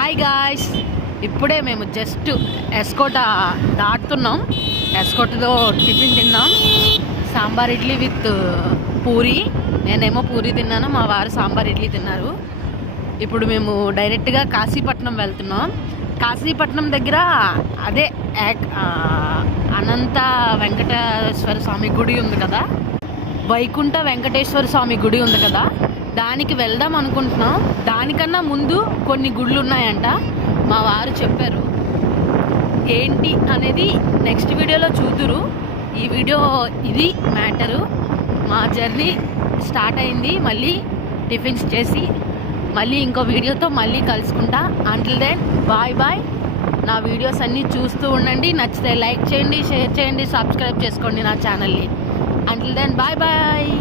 Hi guys, ఇప్పుడే మేము just S. Kota దాటుతున్నాం. ఎస్కోటలో tiffin తిన్నాం, సాంబార్ ఇడ్లీ విత్ పూరి. నేనేమో పూరి తిన్నాను, మా వారు సాంబార్ ఇడ్లీ తిన్నారు. ఇప్పుడు మేము డైరెక్ట్గా కాశీపట్నం వెళ్తున్నాం. కాశీపట్నం దగ్గర అదే అనంత వెంకటేశ్వర స్వామి గుడి ఉంది కదా, వైకుంఠ వెంకటేశ్వర స్వామి గుడి ఉంది కదా, దానికి వెళ్దాం అనుకుంటున్నాం. దానికన్నా ముందు కొన్ని గుళ్ళు ఉన్నాయంట, మా వారు చెప్పారు. ఏంటి అనేది నెక్స్ట్ వీడియోలో చూద్దురు. ఈ వీడియో ఇది మ్యాటరు. మా జర్నీ స్టార్ట్ అయింది. మళ్ళీ టిఫిన్స్ చేసి మళ్ళీ ఇంకో వీడియోతో మళ్ళీ కలుసుకుంటా. Until then bye bye. నా వీడియోస్ అన్నీ చూస్తూ ఉండండి. నచ్చితే లైక్ చేయండి, షేర్ చేయండి, సబ్స్క్రైబ్ చేసుకోండి నా ఛానల్ని. Until then bye bye.